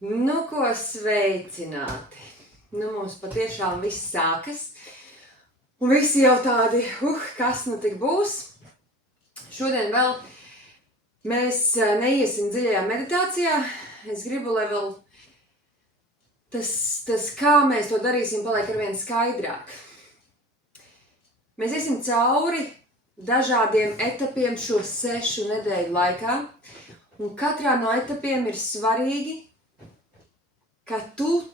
Nu, ko sveicināti. Mums patiešām viss sākas. Un visi jau tādi, kas nu tik būs. Šodien vēl mēs neiesim dziļajā meditācijā. Es gribu, lai vēl tas kā mēs to darīsim, paliek arvien skaidrāk. Mēs iesim cauri dažādiem etapiem šo 6 nedēļu laikā. Un katrā no etapiem ir svarīgi, ka tu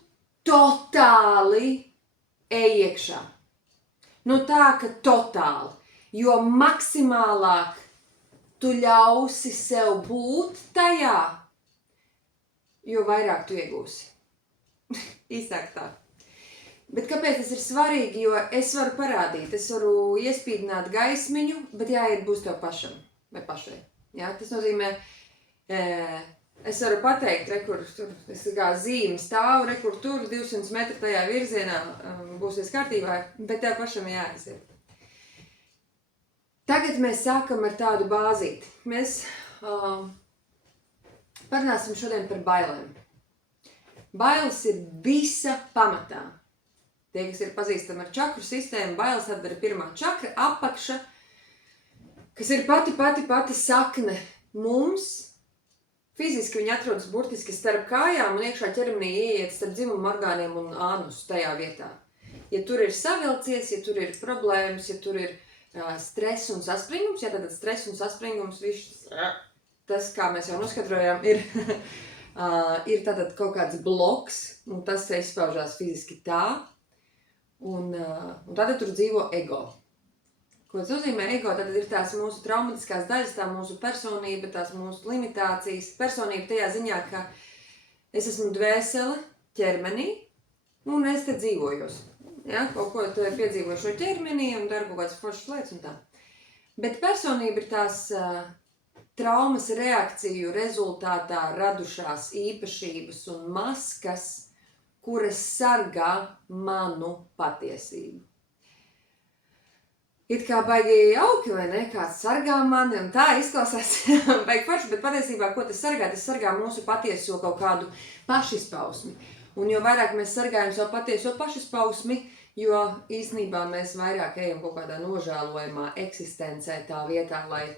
totāli ej iekšā. Nu tā, ka totāli. Jo maksimālāk tu ļausi sev būt tajā, jo vairāk tu iegūsi. Īstāk tā. Bet kāpēc tas ir svarīgi? Jo es varu parādīt, es varu iespīdināt gaismiņu, bet jāiet būs tev pašam vai pašai. Ja? Tas nozīmē, es varu pateikt, kur tur, es kā zīme stāvu, kur tur 200 metru tajā virzienā būsies kārtībā, bet tev pašam jāaiziet. Tagad mēs sākam ar tādu bāzīti. Mēs parunāsim šodien par bailēm. Bailes ir visa pamatā. Tie, kas ir pazīstami ar čakru sistēmu, bailes atdara pirmā čakra, apakša, kas ir pati sakne mums. Fiziski viņi atrodas burtiski starp kājām un iekšā ķermenī ieiet starp dzimumu orgāniem un ānus tajā vietā. Ja tur ir savilcies, ja tur ir problēmas, ja tur ir stress un saspringums, ja tad stress un saspringums, tas, kā mēs jau noskaidrojām, ir tātad kaut kāds bloks, un tas izpaužās fiziski tā, un tātad tur dzīvo ego. Ko tas nozīmē ego? Tad ir tās mūsu traumatiskās daļas, tā mūsu personība, tās mūsu limitācijas. Personība tajā ziņā, ka es esmu dvēsele ķermenī, un es te dzīvojos. Ja? Kaut ko te piedzīvoju šo ķermenī un daru kaut kādas foršas lietas un tā. Bet personība ir tās traumas reakciju rezultātā radušās īpašības un maskas, kuras sargā manu patiesību. It kā baigi jauki, vai ne? Kāds sargā mani, un tā izklausās baigi forši, bet patiesībā, ko tas sargā? Tas sargā mūsu patieso kaut kādu pašizpausmi. Un jo vairāk mēs sargājam savu patieso pašizpausmi, jo īstenībā mēs vairāk ejam kaut kādā nožēlojamā eksistencē tā vietā, lai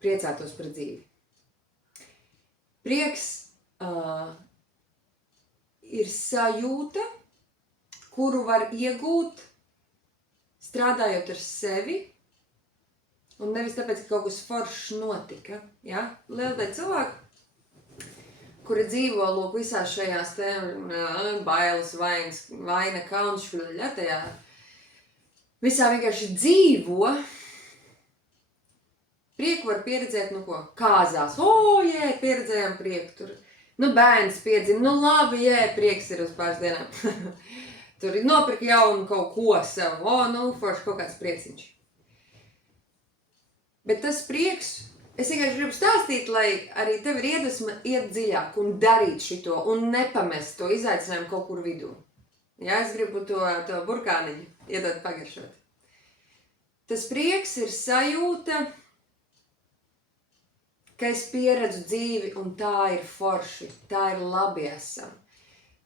priecātos par dzīvi. Prieks ir sajūta, kuru var iegūt strādājot ar sevi, un nevis tāpēc, ka kaut kas foršs notika. Ja? Liela daļa cilvēku, kuri dzīvo lūk visās šajās te bailes, vaina, kauns, tajā visā vienkārši dzīvo, prieku var pieredzēt, kāzās. Pieredzējām prieku tur. Bērns piedzima, labi, prieks ir uz pāris dienām. Tur ir nopirka jaunu kaut ko sev, forši kaut kāds prieciņš. Bet tas prieks, es vienkārši gribu stāstīt, lai arī tev ir iedvesma iet dziļāk un darīt šito un nepamest to izaicinājumu kaut kur vidū. Ja, es gribu to burkāniņu iedot pagaršot. Tas prieks ir sajūta, ka es pieredzu dzīvi un tā ir forši, tā ir labi esam.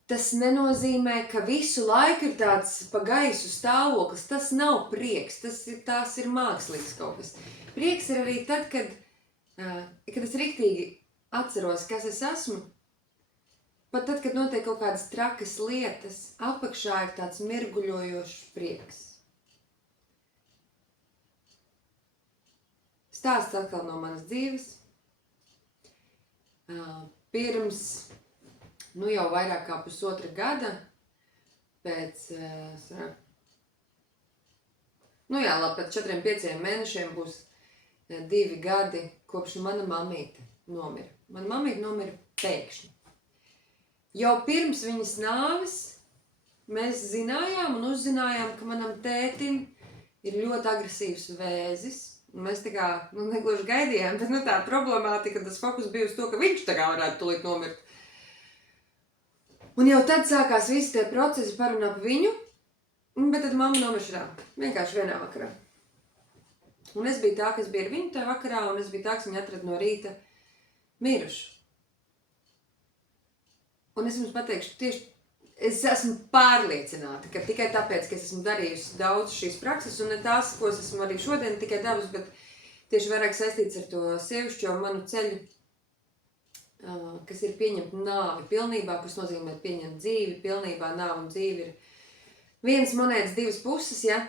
Tas nenozīmē, ka visu laiku ir tāds pa gaisu stāvoklis. Tas nav prieks, tās ir mākslīgs kaut kas. Prieks ir arī tad, kad es riktīgi atceros, kas es esmu. Pat tad, kad notiek kaut kādas trakas lietas, apakšā ir tāds mirguļojošs prieks. Stāsts atkal no manas dzīves. Pirms jau vairāk kā 1,5 gada, pēc 4-5 mēnešiem būs 2 gadi, kopš mana mammīte nomira. Mana mammīte nomira pēkšņi. Jau pirms viņas nāves mēs zinājām un uzzinājām, ka manam tētim ir ļoti agresīvs vēzis. Mēs tā kā, negluži gaidījām, bet tā problemātika, tas fokus bija uz to, ka viņš tā kā varētu tūlīt nomirt. Un jau tad sākās visi tie procesi parunā par viņu, bet tad mamma nomiršā vienkārši vienā vakarā. Un es biju tā, kas bija ar viņu tajā vakarā, un es biju tā, kas viņu atrada no rīta mirušu. Un es jums pateikšu, tieši es esmu pārliecināta, ka tikai tāpēc, ka es esmu darījusi daudz šīs prakses, un ne tās, ko es esmu arī šodien tikai devusi, bet tieši vairāk saistīts ar to sievišķo manu ceļu, kas ir pieņemt nāvi pilnībā, kas nozīmē pieņemt dzīvi pilnībā. Nāvi un dzīvi ir vienas monētas divas puses, ja?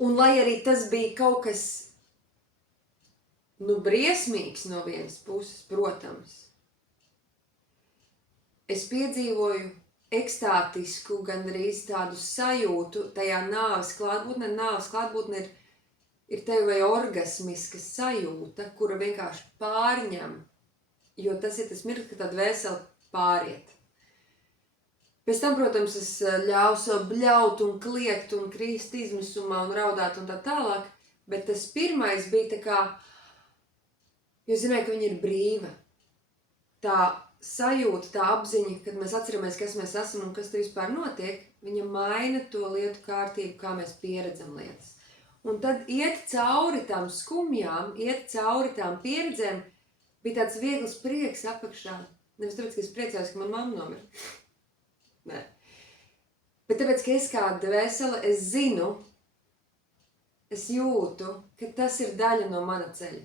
Un lai arī tas bija kaut kas, briesmīgs no vienas puses, protams, es piedzīvoju ekstātisku, gandrīz tādu sajūtu tajā nāves klātbūtnē. Nāves klātbūtne ir tev vai orgasmiska sajūta, kura vienkārši pārņem, jo tas ir tas mirklis, ka tā dvēsele pāriet. Pēc tam, protams, es ļauju sev bļaut un kliegt un krīst izmisumā un raudāt un tā tālāk, bet tas pirmais bija tā kā, jo zināju, ka viņa ir brīva. Tā sajūta, tā apziņa, kad mēs atceramies, kas mēs esam un kas te vispār notiek, viņa maina to lietu kārtību, kā mēs pieredzam lietas. Un tad iet cauri tām skumjām, iet cauri tām pieredzēm, bija tāds viegls prieks apakšā. Nevis tāpēc, ka es priecājos, ka man mamma nomira. Nē. Bet tāpēc, ka es kā dvēsele, es zinu, es jūtu, ka tas ir daļa no mana ceļa.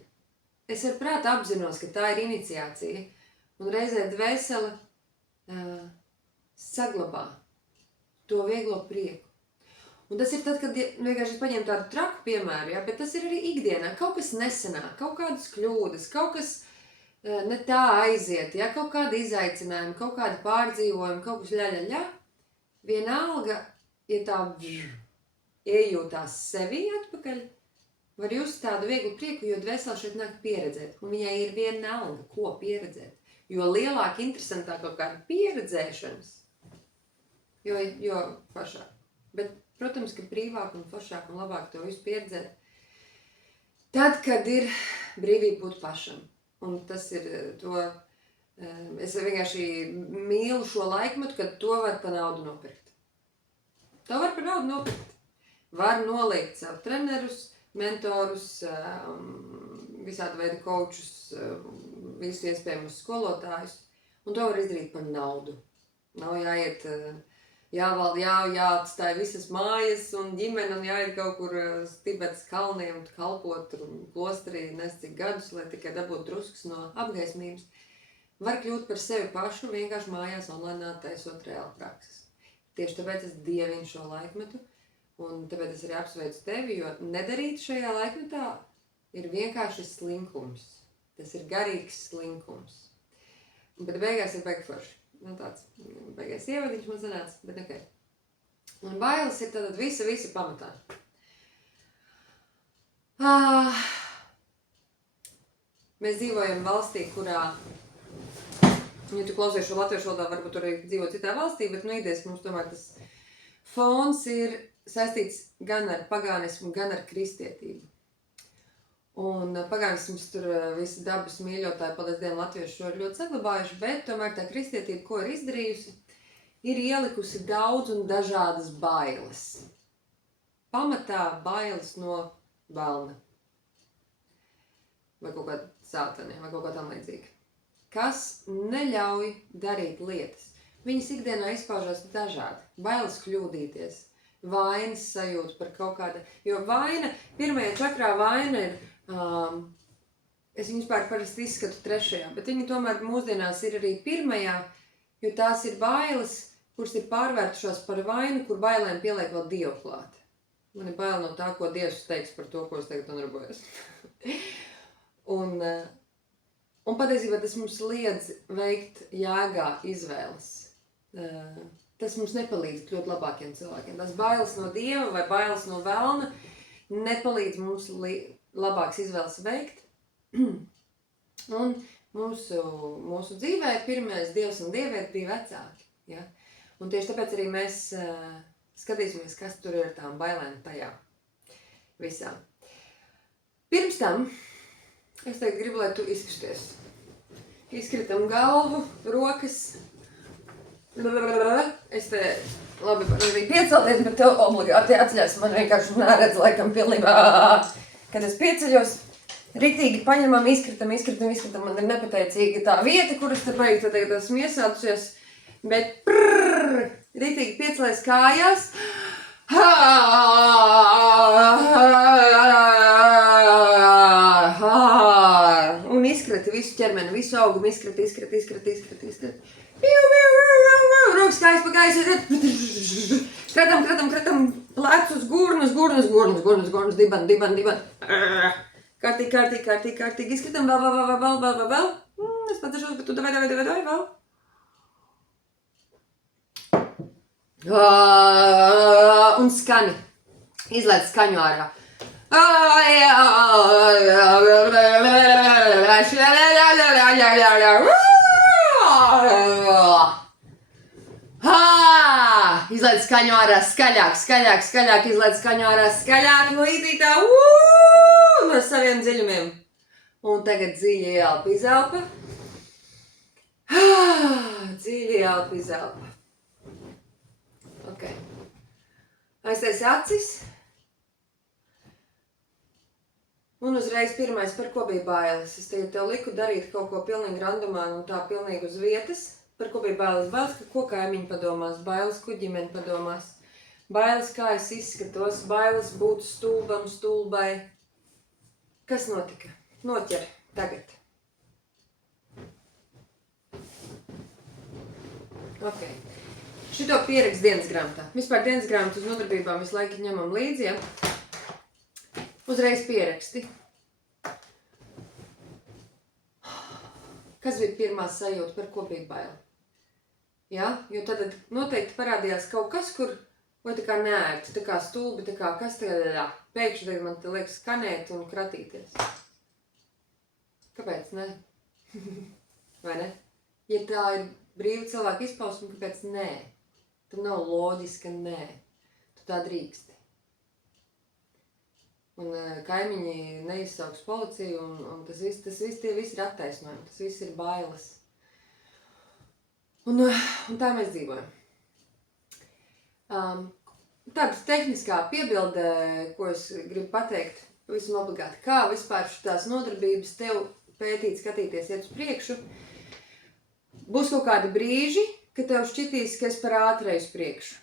Es ar prātu apzinos, ka tā ir iniciācija, un reizē dvēsele saglabā to vieglo prieku. Un tas ir tad, kad vienkārši paņem tādu traku piemēru, ja, bet tas ir arī ikdienā. Kaut kas nesanāk, kaut kādas kļūdas, kaut kas ne tā aiziet, ja, kaut kādi izaicinājumi, kaut kādi pārdzīvojumi, kaut kas ļaļaļa. Vienalga, ja tā iejūtās sevī atpakaļ, var just tādu vieglu prieku, jo dvēsele šeit nāk pieredzēt. Un viņai ir vienalga, ko pieredzēt. Jo lielāk, interesantāk kaut kāda pieredzēšanas, jo pašāk. Bet protams, ka brīvāk un foršāk un labāk to visu pieredzēt. Tad, kad ir brīvība būt pašam. Un tas ir to, es vienkārši mīlu šo laikmetu, kad to var pa naudu nopirkt. To var pa naudu nopirkt. Var nolikt sev trenerus, mentorus, visādi veidi kočus, visu iespējamus skolotājus. Un to var izdarīt par naudu. Nav jāiet... jāatstāj visas mājas un ģimene un jāiet kaut kur uz Tibetas kalniem un kalpot klosterī nescik gadus, lai tikai dabūtu druskas no apgaismības. Var kļūt par sevi pašu vienkārši mājās online taisot reāli prakses. Tieši tāpēc es dievinu šo laikmetu un tāpēc es arī apsveicu tevi, jo nedarīt šajā laikmetā ir vienkārši slinkums. Tas ir garīgs slinkums. Bet beigās ir baigi forši. Tāds beigais ievadiņš man sanāca, bet nekā. Un bailes ir tad visa pamatā. Mēs dzīvojam valstī, kurā, ja tu klausies šo latviešu valodā, varbūt arī dzīvo citā valstī, bet idejas mums tomēr tas fons ir saistīts gan ar pagānismu, gan ar kristietību. Un pagānisms tur visi dabas mīļotāji, paldies Dievam, latvieši šo ir ļoti saglabājuši, bet tomēr tā kristietība, ko ir izdarījusi, ir ielikusi daudz un dažādas bailes. Pamatā bailes no velna. Vai kaut kāda sātaniem, vai kaut kā tam līdzīga. Kas neļauj darīt lietas. Viņas ikdienā izpaužās dažādi. Bailes kļūdīties, vainas sajūta par kaut kādu, jo vaina, pirmajā čakrā vaina ir, es viņu vispār parasti izskatu trešajā, bet viņi tomēr mūsdienās ir arī pirmajā, jo tās ir bailes, kuras ir pārvērtušās par vainu, kur bailēm pieliek vēl Dievu klāt. Man ir bail no tā, ko Dievs teiks par to, ko es tagad nodarbojos. Un patiesībā tas mums liedz veikt jēgā izvēles. Tas mums nepalīdz kļūt labākiem cilvēkiem. Tas bailes no Dieva vai bailes no velna nepalīdz mums labāks izvēles veikt. Un mūsu dzīvē pirmais Dievs un Dieviete bija vecāki. Ja? Un tieši tāpēc arī mēs skatīsimies, kas tur ir tām bailēm tajā visā. Pirms tam es tagad gribu, lai tu izkrities. Izkritam galvu, rokas. Es te labi varu arī piecelties, bet tev obligāti atceļās. Man vienkārši neredz laikam pilnībā, kad es pieceļos. Riktīgi paņemam, izkritam. Man ir nepateicīga tā vieta, kuras te beigta tagad esmu iesādusies. Bet riktīgi piecelies kājās. Un izkrita visu ķermeni, visu augumu izkrita. Rokas kājas pa gaisu. Kratam, plecus, gurnus, diban. Kārtīgi, izskritam, vēl. Es padažos, bet tu davai, vēl. Un skani. Izlaic skaņu ārā. Izlaic skaņu ārā, skaļāk, izlaic skaņu ārā, skaļāk, līdītā, no saviem dziļumiem. Un tagad dziļi ielpa, izelpa. Dziļi ielpa, izelpa. Ok. Aiztais acis. Un uzreiz pirmais, par ko bija bailes. Es tev liku darīt kaut ko pilnīgi randomā un tā pilnīgi uz vietas. Par ko bija bailes? Bailes, ko kaimiņi padomās, bailes, ko ģimeni padomās, bailes, kā es izskatos, bailes būt stulbam, stulbai. Kas notika? Noķer tagad. Ok. Šito pierakst dienas grāmatā. Vispār dienas grāmatu uz nodarbībām visu laiku ņemam līdzi, ja? Uzreiz pieraksti. Kas bija pirmā sajūta, par ko bija baila? Ja? Jo tad noteikti parādījās kaut kas, kur vai tā kā neērti, tā kā stulbi, tā kā kas tagad pēkšņi tagad man te liekas skanēt un kratīties. Kāpēc ne? Vai ne? Ja tā ir brīva cilvēka izpausme, kāpēc nē? Tam nav loģiska nē. Tu tā drīksti. Un kaimiņi neizsauks policiju un tas viss tie visi ir attaisnojumi, tas viss ir bailes. Un tā mēs dzīvojam. Tāda tehniskā piebilde, ko es gribu pateikt, visam obligāti, kā vispār šitās nodarbības tev pētīt, skatīties, iet uz priekšu. Būs kaut kādi brīži, kad tev šķitīs, ka es par ātrai uz priekšu.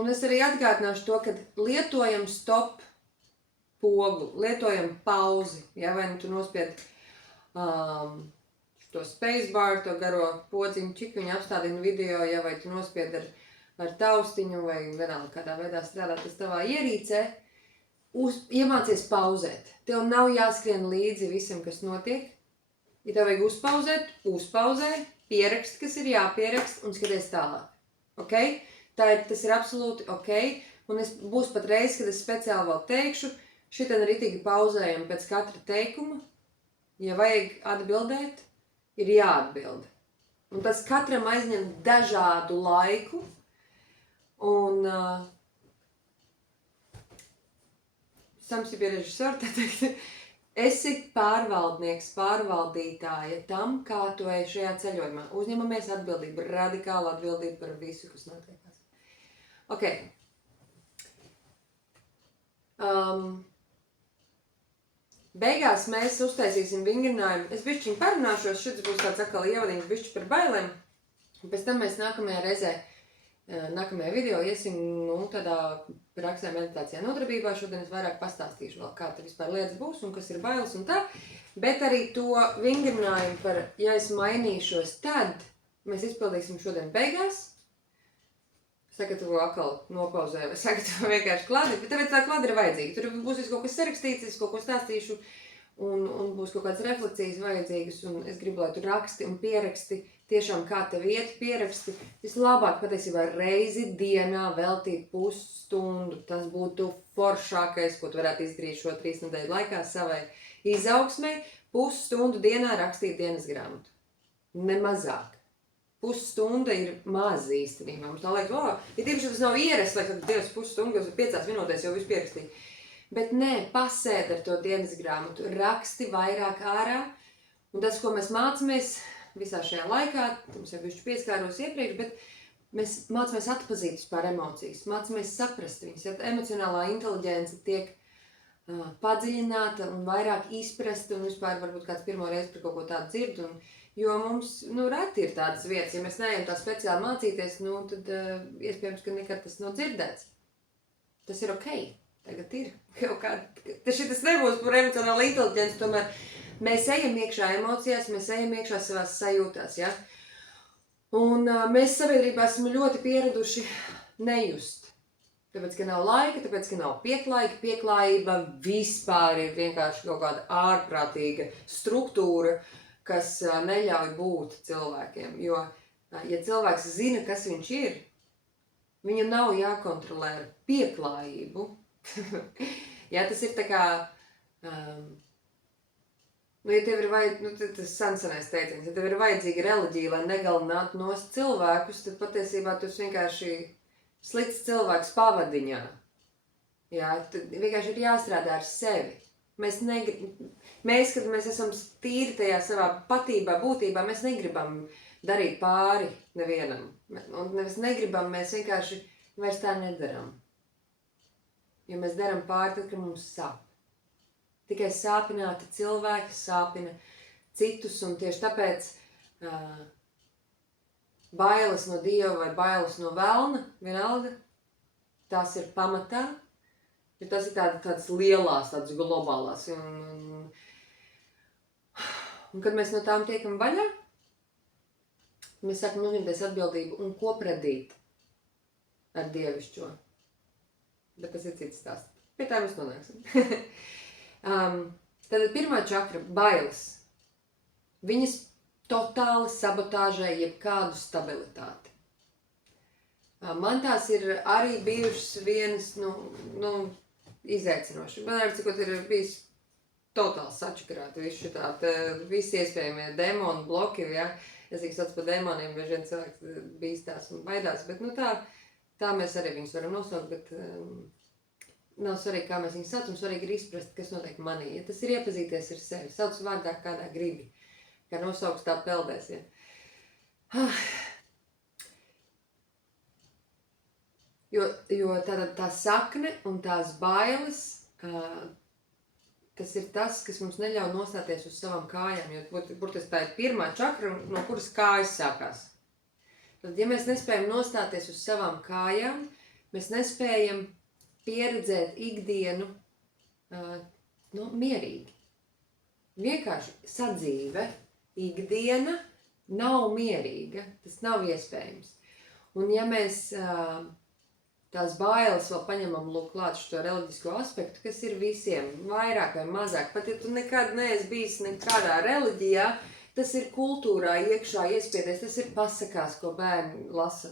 Un es arī atgādināšu to, ka lietojam stop pogu, lietojam pauzi, ja, vai nu tu nospied to spacebar, to garo podziņu, cik viņu apstādina video, ja, vai tu nospied ar taustiņu, vai vienalga kādā veidā strādā tas tavā ierīcē, iemācies pauzēt. Tev nav jāskrien līdzi visam, kas notiek. Ja tev vajag uzpauzē, pierakst, kas ir jāpierakst, un skaties tālāk. Ok? Tas ir absolūti ok, un būs pat reiz, kad es speciāli vēl teikšu, šitien ritīgi pauzējam pēc katra teikuma. Ja vajag atbildēt, ir jāatbild. Un tas katram aizņem dažādu laiku. Un Sams ir režisors, tā teikt, esi pārvaldnieks, pārvaldītāja tam, kā tu ej šajā ceļojumā. Uzņemamies atbildību, radikālu atbildību par visu, kas notiekās. Ok. Beigās mēs uztaisīsim vingrinājumu. Es bišķiņ parunāšos, šis būs tāds atkal ievadiņš bišķi par bailēm. Un pēc tam mēs nākamajā reizē, nākamajā video iesim, tādā praksē meditācijā nodarbībā. Šodien es vairāk pastāstīšu vēl, kā te vispār lietas būs un kas ir bailes un tā. Bet arī to vingrinājumu par, ja es mainīšos, tad mēs izpildīsim šodien beigās. Sagatavo atkal nopauzē, vai sagatavo vienkārši klādi, bet tāpēc tā klādi ir vajadzīga. Tur būs kaut kas sarakstīts, es kaut ko stāstīšu, un būs kaut kādas refleksijas vajadzīgas, un es gribu, lai tu raksti un pieraksti tiešām kā tev iet, pieraksti. Vislabāk patiesībā reizi dienā veltīt pusstundu. Tas būtu foršākais, ko tu varētu izdarīt šo 3 nedēļu laikā savai izaugsmei. Pusstundu dienā rakstīt dienas grāmatu. Ne mazāk. Pusstunda ir maz īstenībā. Mums tā liekas, ja tieši tas nav ierasts, lai Dievs pusstundu, kas 5 minūtēs jau visu pierakstīja. Bet nē, pasēd ar to dienas grāmatu, raksti vairāk ārā. Un tas, ko mēs mācāmies visā šajā laikā, mums jau bišķi pieskāros iepriekš, bet mēs mācāmies atpazīt vispār emocijas, mācāmies saprast viņas. Ja emocionālā inteliģence tiek padziļināta un vairāk izprasta, un vispār varbūt kāds pirmo reizi par kaut ko tādu dzird, jo mums, reti ir tādas vietas, ja mēs neejam tā speciāli mācīties, tad iespējams, ka nekad tas nav dzirdēts. Tas ir ok, tagad ir kaut kāda, tas nebūs par emocionālu inteliģenci, tomēr mēs ejam iekšā emocijās, mēs ejam iekšā savās sajūtās, ja? Un mēs sabiedrībā esam ļoti pieraduši nejust. Tāpēc, ka nav laika, tāpēc, ka nav pieklājība. Pieklājība vispār ir vienkārši kaut kāda ārprātīga struktūra, kas neļauj būt cilvēkiem. Jo, ja cilvēks zina, kas viņš ir, viņam nav jākontrolē ar pieklājību. Jā, tas ir tā kā, ja tev ir tas sansanais teiciens, ja tev ir vajadzīga reliģija, lai negalinātu nost cilvēkus, tad patiesībā tu vienkārši slikts cilvēks pavadiņā. Jā, tad vienkārši ir jāstrādā ar sevi. Mēs, kad mēs esam tīri tajā savā patībā, būtībā, mēs negribam darīt pāri nevienam. Un mēs negribam, mēs vienkārši vairs tā nedaram. Jo mēs daram pāri tad, kad mums sāp. Tikai sāpināti cilvēki sāpina citus, un tieši tāpēc bailes no Dieva vai bailes no velna, vienalga, tās ir pamatā, jo tas ir tādas lielās, tādas globālās. Un kad mēs no tām tiekam vaļā, mēs sākam uzņemties atbildību un ko predīt ar dievišķo. Bet tas ir cits stāsts. Pie tā mēs nonāksim. Tad pirmā čakra, bailes. Viņas totāli sabotāžē jebkādu stabilitāti. Man tās ir arī bijušas vienas, izaicinoši. Man arī, cikot, ir bijis totāli sačakarāti visi iespējamie demoni, bloki, ja. Es tikai sauc par demoniem, bieži vien cilvēks bīstās un baidās, bet tā mēs arī viņus varam nosaukt, bet nav svarīgi, kā mēs viņus saucam, svarīgi ir izprast, kas notiek manī. Ja tas ir iepazīties ar sevi, sauc vārdā, kādā gribi. Kā nosauks tā peldēs, ja. Jo tā sakne un tās bailes, tas ir tas, kas mums neļauj nostāties uz savām kājām, jo burtiski tā ir pirmā čakra, no kuras kājas sākās. Tad, ja mēs nespējam nostāties uz savām kājām, mēs nespējam pieredzēt ikdienu mierīgi. Vienkārši sadzīve. Ikdiena nav mierīga, tas nav iespējams. Un ja mēs tās bailes vēl paņemam klāt šo reliģisko aspektu, kas ir visiem vairāk vai mazāk, pat ja tu nekad neesi bijis nekādā reliģijā, tas ir kultūrā iekšā iespiedies, tas ir pasakās, ko bērni lasa,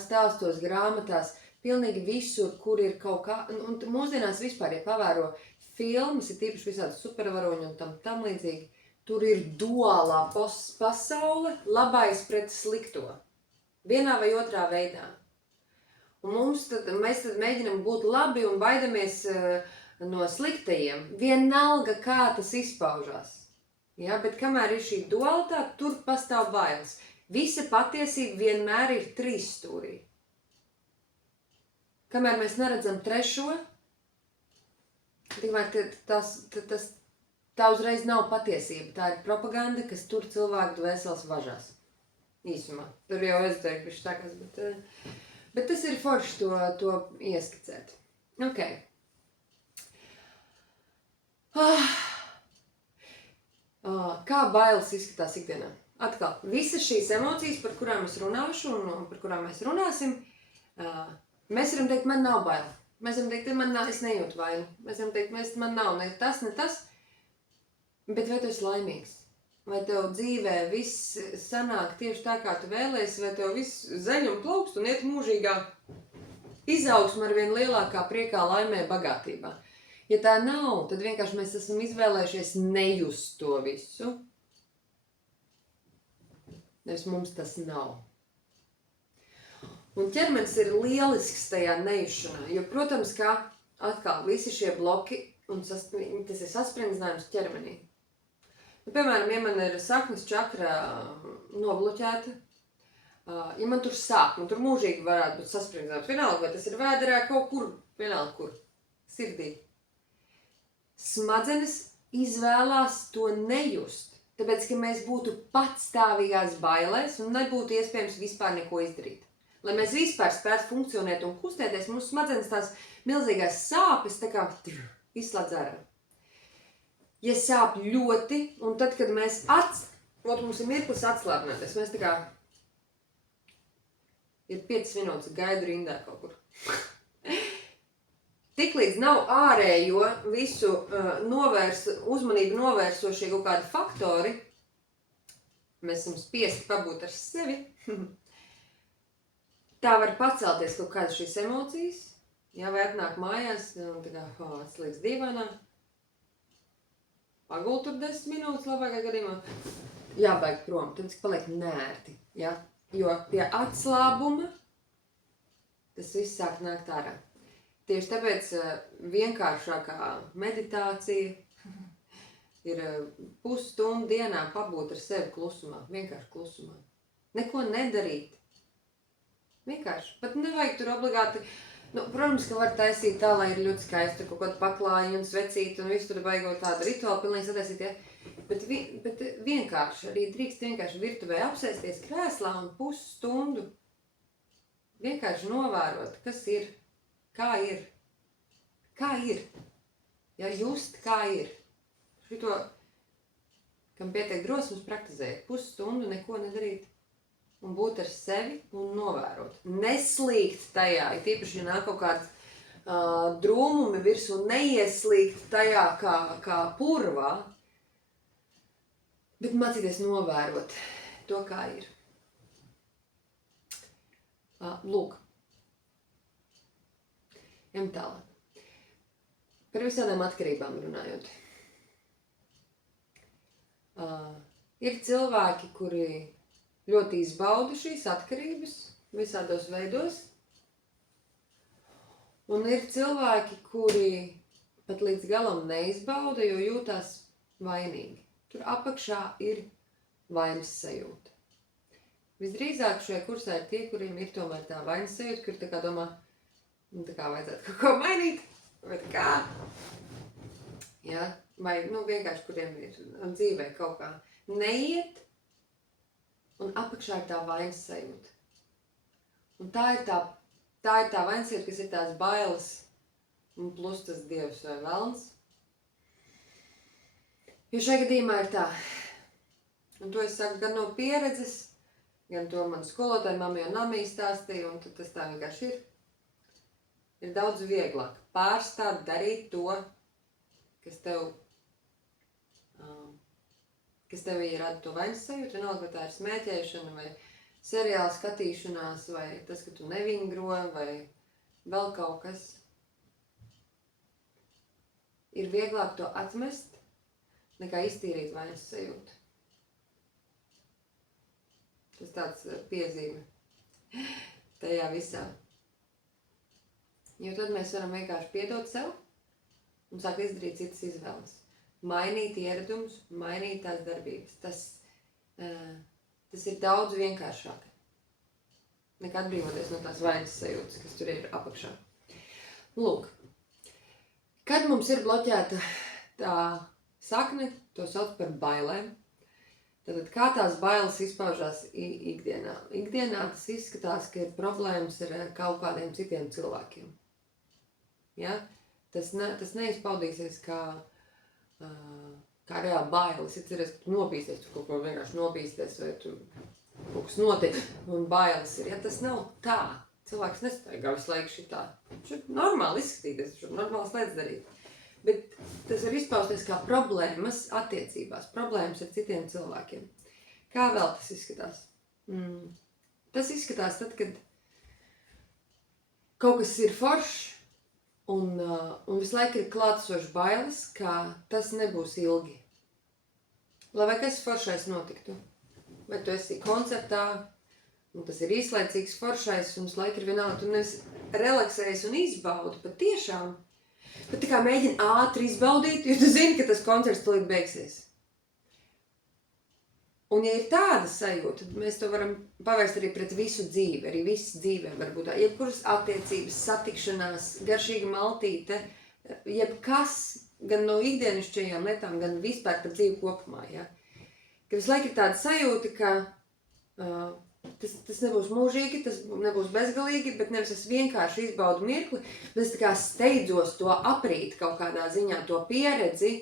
stāstos, grāmatās, pilnīgi visur, kur ir kaut kā, un mūsdienās vispār, ja pavēro filmas, ir tīpaši visādi supervaroņi un tam līdzīgi, tur ir duālā pasaule, labais pret slikto. Vienā vai otrā veidā. Un mēs tad mēģinam būt labi un baidamies no sliktajiem. Vienalga, kā tas izpaužās. Ja, bet kamēr ir šī dualitāte, tur pastāv bailes. Visa patiesība vienmēr ir trīsstūrī. Kamēr mēs neredzam trešo, tikmēr tā uzreiz nav patiesība, tā ir propaganda, kas tur cilvēku dvēseles važās. Īsumā. Tur jau ezoteriski štākās, bet tas ir forši to ieskicēt. Ok. Kā bailes izskatās ikdienā? Atkal, visas šīs emocijas, par kurām es runāšu un par kurām mēs runāsim, mēs varam teikt, man nav baila. Mēs varam teikt, es nejūtu vainu. Mēs varam teikt, man nav ne tas. Bet vai tu esi laimīgs? Vai tev dzīvē viss sanāk tieši tā, kā tu vēlēsi, vai tev viss zeļ un plaukst un iet mūžīgā izaugsme ar vien lielākā priekā, laimē, bagātībā? Ja tā nav, tad vienkārši mēs esam izvēlējušies nejust to visu. Nevis mums tas nav. Un ķermenis ir lielisks tajā nejušanā, jo, protams, kā atkal visi šie bloki, un tas ir saspringzinājums ķermenī. Piemēram, ja man ir saknes čakra nobloķēta, ja man tur sāp, man tur mūžīgi varētu būt saspringzinājums, vienalga, vai tas ir vēderā kaut kur, vienalga kur, sirdī. smadzenes izvēlās to nejust, tāpēc, ka mēs būtu patstāvīgās bailēs un nebūtu iespējams vispār neko izdarīt. Lai mēs vispār spētu funkcionēt un kustēties, mums smadzenes tās milzīgās sāpes tā kā izslēdz ārā. Ja sāp ļoti, un tad, kad mēs mums ir mirklis atslābināties, mēs tā kā ir 5 minūtes gaidu rindā kaut kur. Tiklīdz nav ārējo visu uzmanību novērsošie kaut kādi faktori, mēs esam spiesti pabūt ar sevi, tā var pacelties kaut kādas šīs emocijas, vai atnāk mājās, un tā kā atslīgs dīvainā, pagult tur 10 minūtes labākā gadījumā, jābaig prom, tad paliek nērti, ja? Jo pie atslābuma tas viss sāk nākt ārā. Tieši tāpēc vienkāršākā meditācija ir pusstundu dienā pabūt ar sevi klusumā, vienkārši klusumā. Neko nedarīt. Vienkārši. Pat nevajag tur obligāti, protams, ka var taisīt tā, lai ir ļoti skaisti, kaut kādu paklāju un svecīt un visu tur baigot tādu rituālu pilnīgi sataisīt, ja? Bet vienkārši, arī drīkst vienkārši virtuvē apsēsties krēslā un pusstundu vienkārši novērot, kas ir, kā ir. Kā ir. Ja just kā ir. Šito, kam pietiek drosmes praktizēt, pusstundu neko nedarīt un būt ar sevi un novērot. Neslīgt tajā, ja tīpaši nāk kaut kāds drūmumi virsū, neieslīgt tajā kā purvā, bet mācīties novērot to, kā ir. Lūk. Ejam tālāk. Par visādām atkarībām runājot. Ir cilvēki, kuri ļoti izbauda šīs atkarības visādos veidos. Un ir cilvēki, kuri pat līdz galam neizbauda, jo jūtās vainīgi. Tur apakšā ir vainas sajūta. Visdrīzāk šajā kursā ir tie, kuriem ir tomēr tā vainas sajūta, kur tā kā domā, tā kā vajadzētu kaut ko mainīt, vai tā kā. Ja? Vai vienkārši, kuriem ir dzīvē kaut kā neiet, un apakšā ir tā vainas sajūta. Un tā ir tā vainas sajūta, kas ir tās bailes, un plus tas dievs vai velns. Jo šajā gadījumā ir tā, un to es saku gan no pieredzes, gan to man skolotāji mammi un namī stāstīja, un tas tā vienkārši ir. Ir daudz vieglāk pārstāt darīt to, kas tev rada to vainas sajūtu, vienalga, vai tā ir smēķēšana, vai seriāla skatīšanās, vai tas, ka tu nevingro, vai vēl kaut kas. Ir vieglāk to atmest, nekā iztīrīt vainas sajūtu. Tas tāds piezīme tajā visā. Jo tad mēs varam vienkārši piedot sev un sāk izdarīt citas izvēles. Mainīt ieradumus, mainīt tās darbības. Tas ir daudz vienkāršāk nekā atbrīvoties no tās vainas sajūtas, kas tur ir apakšā. Lūk, kad mums ir bloķēta tā sakne, to sauc par bailēm. Tātad, kā tās bailes izpaužās ikdienā? Ikdienā tas izskatās, ka ir problēmas ar kaut kādiem citiem cilvēkiem. Ja? Tas neizpaudīsies kā reāli bailes. Ja cerēs, ka tu nobīsties, tu kaut ko vienkārši nobīsties, vai tu kaut kas notiek un bailes ir. Ja tas nav tā, cilvēks nestaigā visu laiku šitā. Viņš ir normāli izskatīties, viņš ir normāls lietas darīt. Bet tas var izpausties kā problēmas attiecībās, problēmas ar citiem cilvēkiem. Kā vēl tas izskatās? Tas izskatās tad, kad kaut kas ir foršs un visu laiku ir klātesošs bailes, ka tas nebūs ilgi. Lai vai kas foršais notiktu? Vai tu esi koncertā, un tas ir īslaicīgs foršais, un visu laiku ir vienalga, tu neesi relaksējis un izbaudi patiešām, bet tā kā mēģini ātri izbaudīt, jo tu zini, ka tas koncerts tūlīt beigsies. Un ja ir tāda sajūta, tad mēs to varam pavērst arī pret visu dzīvi, arī viss dzīvē varbūt tā. Jebkuras attiecības, satikšanās, garšīga maltīte, jebkas, gan no ikdienišķajām lietām, gan vispār par dzīvi kopumā, ja? Ka visu laiku ir tāda sajūta, ka tas nebūs mūžīgi, tas nebūs bezgalīgi, bet nevis es vienkārši izbaudu mirkli, bet es tā kā steidzos to aprīt kaut kādā ziņā, to pieredzi,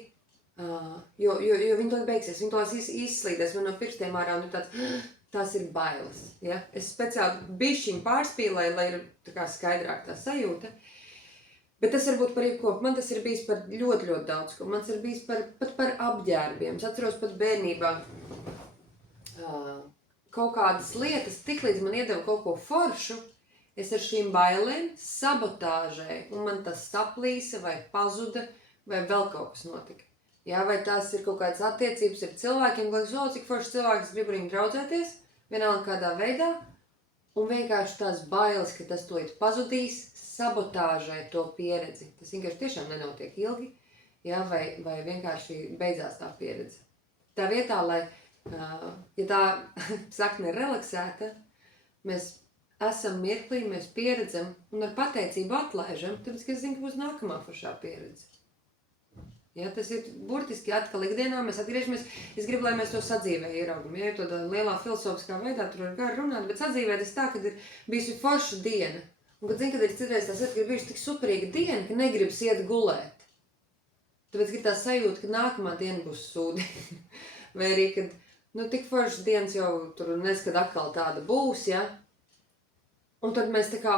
jo viņi to beigsies, viņi to izslīdēs man no pirkstiem ārā, un tās ir bailes, ja? Es speciāli bišķiņu pārspīlēju, lai ir tā kā skaidrāk tā sajūta. Bet tas var būt par jebko. Man tas ir bijis par ļoti, ļoti daudz ko. Man tas ir bijis pat par apģērbiem. Es atceros pat bērnībā kaut kādas lietas, tiklīdz man iedeva kaut ko foršu, es ar šīm bailēm sabotāžēju, un man tas saplīsa vai pazuda, vai vēl kaut kas notika. Jā, vai tās ir kaut kādas attiecības ar cilvēkiem, cik forši cilvēks grib ar viņu draudzēties, vienalga kādā veidā, un vienkārši tās bailes, ka tas to ir pazudīs, sabotāžai to pieredzi. Tas vienkārši tiešām nenotiek ilgi, ja, vai vienkārši beidzās tā pieredze. Tā vietā, lai, ja tā sakne ir relaksēta, mēs esam mirklī, mēs pieredzam un ar pateicību atlaižam, tāpēc, ka es zinu, ka būs nākamā foršā pieredze. Ja, tas ir burtiski atkal ikdienā, mēs atgriežamies, es gribu, lai mēs to sadzīvē ieraugam, ja, jo tādā lielā filosofiskā veidā tur ir gari runāt, bet sadzīvē tas tā, kad ir bijusi forša diena. Un, kad zinu, kad ir citreiz tās ir bijuši tik superīga diena, ka negribas iet gulēt. Tāpēc ir tā sajūta, ka nākamā diena būs sūdi. Vai arī, kad, tik foršas dienas jau tur neskad atkal tāda būs, ja. Un tad mēs tā kā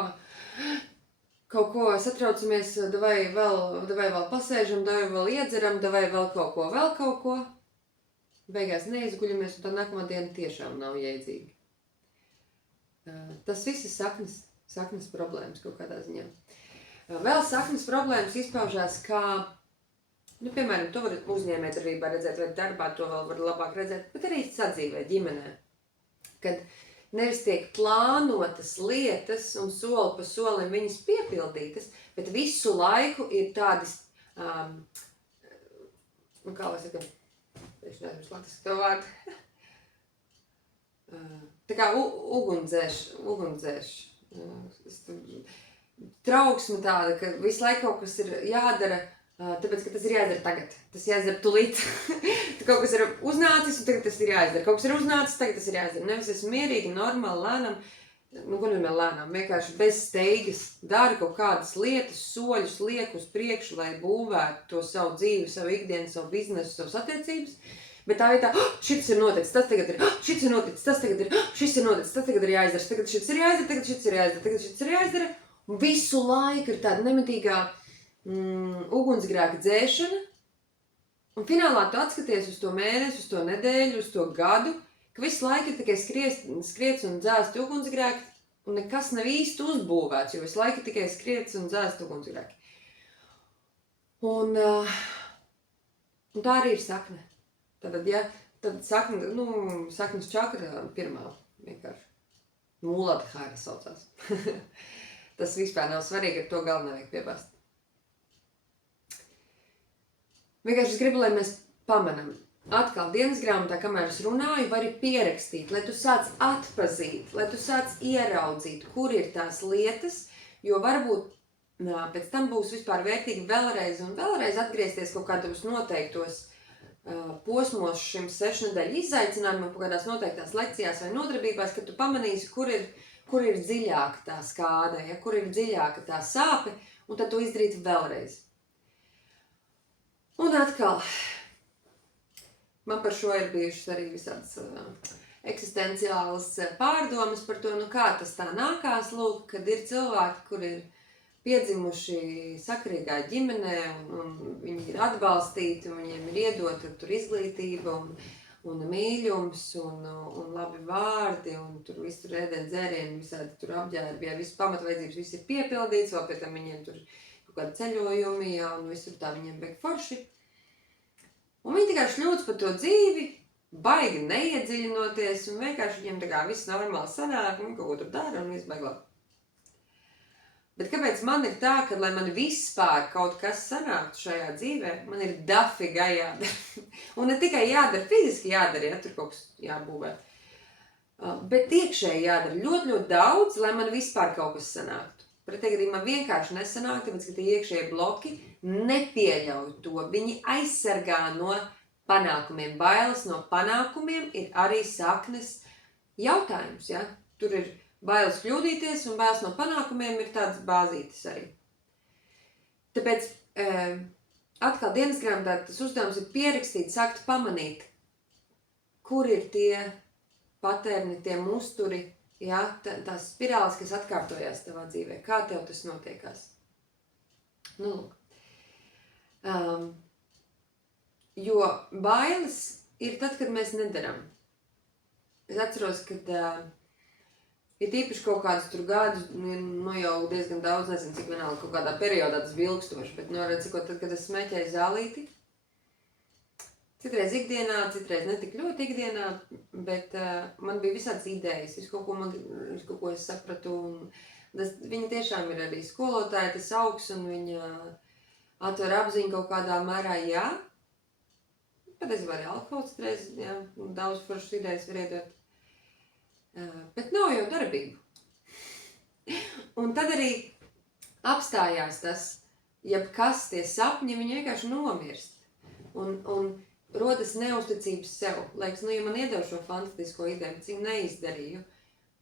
kaut ko satraucamies, davai vēl pasēžam, davai vēl iedzeram, davai vēl kaut ko. Beigās neizguļamies, un tā nākamā diena tiešām nav jēdzīga. Tas viss ir saknes problēmas kaut kādā ziņā. Vēl saknes problēmas izpaužās kā, piemēram, to var uzņēmējdarbībā redzēt, vai darbā to vēl var labāk redzēt, bet arī sadzīvē, ģimenē. Kad nevis tiek plānotas lietas un soli pa solim viņas piepildītas, bet visu laiku ir tādas, kā lai saka, es nezinu, latviešu to vārdu, tā kā ugundzēš. Trauksme tāda, ka visu laiku kaut kas ir jādara, tāpēc, ka tas ir jādara tagad. Tas jādara tulīt. Kaut kas ir uznācis, un tagad tas ir jādara. Kaut kas ir uznācis, tagad tas ir jādara. Nevis esmu mierīgi, normāli, lēnām, ko nozīmē lēnām, vienkārši bez steigas dara kaut kādas lietas, soļus liek uz priekšu, lai būvētu to savu dzīvi, savu ikdienu, savu biznesu, savas attiecības. Bet tā vietā, šis ir noticis, tas tagad ir, šis ir noticis, tas tagad ir, šis ir noticis, tas tagad ir jāizdara, tagad šis ir jāizdara, tagad šis ir jāizdara, tagad šis ir jāizdara. Un visu laiku ir tāda nemitīgā ugunsgrēka dzēšana. Un finālā tu atskaties uz to mēnesi, uz to nedēļu, uz to gadu, ka visu laiku ir tikai skriets un dzēst ugunsgrēki, un nekas nav īsti uzbūvēts, jo visu laiku tikai skriets un dzēst ugunsgrēki. Un tā arī ir sakne. Tad saknes čakra pirmā vienkārši. Mūladhāra saucās. Tas vispār nav svarīgi, ar to galvu nevajag piebāzt. Vienkārši es gribu, lai mēs pamanam. Atkal dienas grāmatā, kamēr es runāju, vari pierakstīt, lai tu sāc atpazīt, lai tu sāc ieraudzīt, kur ir tās lietas, jo varbūt pēc tam būs vispār vērtīgi vēlreiz un vēlreiz atgriezties kaut kādos noteiktos posmos šim 6 nedēļu izaicinājumam, kaut kādās noteiktās lekcijās vai nodarbībās, kad tu pamanīsi, kur ir dziļāka tā skāde, ja, kur ir dziļāka tā sāpe, un tad to izdarīt vēlreiz. Un atkal, man par šo ir bijušas arī visādas eksistenciālas pārdomas par to, kā tas tā nākās, lūk, kad ir cilvēki, kur ir piedzimuši sakarīgā ģimenē, un viņi ir atbalstīti, un viņiem ir iedota tur izglītība, un mīļums, un labi vārdi, un tur viss tur ēdienu dzērieni, visādi tur apģērbi, ja viss pamatvajadzības viss ir piepildīts, vēl pie tam viņiem tur kaut kādi ceļojumi, ja, un viss tur tā viņiem beig forši. Un viņi tikai šļūc par to dzīvi, baigi neiedziļinoties, un vienkārši viņiem tā kā viss normāli sanāk, un kaut ko tur dara, un viss baigi labi. Bet kāpēc man ir tā, ka, lai man vispār kaut kas sanāktu šajā dzīvē, man ir dafiga jādara. Un ne tikai jādara, fiziski jādara, ja tur kaut kas jābūvē. Bet iekšēji jādara ļoti, ļoti daudz, lai man vispār kaut kas sanāktu. Pretējā gadījumā vienkārši nesanāk, tāpēc, ka tie iekšējie bloki nepieļauj to. Viņi aizsargā no panākumiem. Bailes no panākumiem ir arī saknes jautājums, ja? Tur ir bailes kļūdīties un bailes no panākumiem ir tādas bāzītes arī. Tāpēc atkal dienas grāmatā tas uzdevums ir pierakstīt, sākt pamanīt, kur ir tie paterni, tie musturi, ja, tās spirāles, kas atkārtojās tavā dzīvē. Kā tev tas notiekās? Nu, jo bailes ir tad, kad mēs nedaram. Es atceros, kad ir īpaši kaut kādus tur gadus, nu jau diezgan daudz, nezinu, cik vienalga kaut kādā periodā tas bija ilgstoši, bet nu redz, tad, kad es smēķēju zālīti, citreiz ikdienā, citreiz ne tik ļoti ikdienā, bet man bija visādas idejas, visu kaut ko es sapratu, un viņa tiešām ir arī skolotāja, tas augs, un viņa atver apziņu kaut kādā mērā, jā, pat es varu alkohols citreiz, jā, daudz foršas idejas var iedot, bet nav jau darbību. Un tad arī apstājās tas, jebkas tie sapņi, viņi vienkārši nomirst, un rodas neusticības sev. Liekas, nu, ja man iedeva šo fantastisko ideju, bet cik neizdarīju,